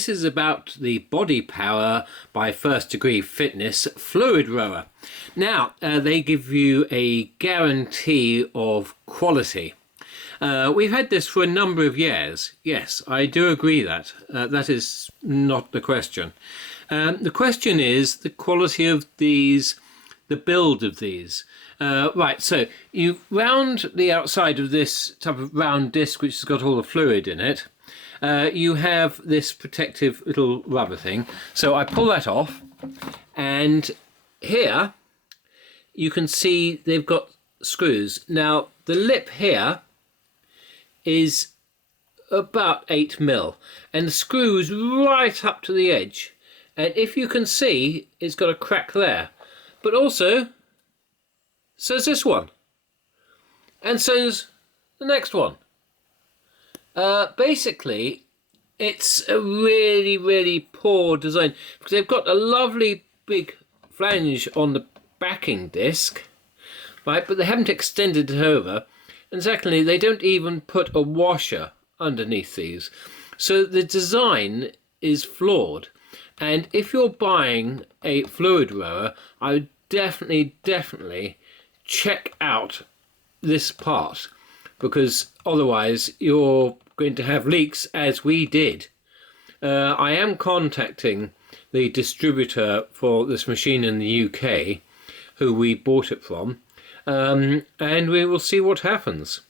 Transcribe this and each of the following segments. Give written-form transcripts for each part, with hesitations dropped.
This is about the Body Power by First Degree Fitness fluid rower. Now, they give you a guarantee of quality. We've had this for a number of years. Yes, I do agree that. That is not the question. The question is the quality of these, the build of these. Right, so you round the outside of this type of round disc which has got all the fluid in it. You have this protective little rubber thing. So I pull that off, and here you can see they've got screws. Now the lip here is about 8mm, and the screws right up to the edge, and if you can see, it's got a crack there, but also so's this one, and so's the next one. Basically it's a really poor design, because they've got a lovely big flange on the backing disc, right, but they haven't extended it over. And secondly, they don't even put a washer underneath these. So the design is flawed. And if you're buying a fluid rower, I would definitely check out this part, because otherwise you're going to have leaks, as we did. I am contacting the distributor for this machine in the UK, who we bought it from. And we will see what happens.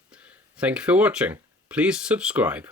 Thank you for watching. Please subscribe.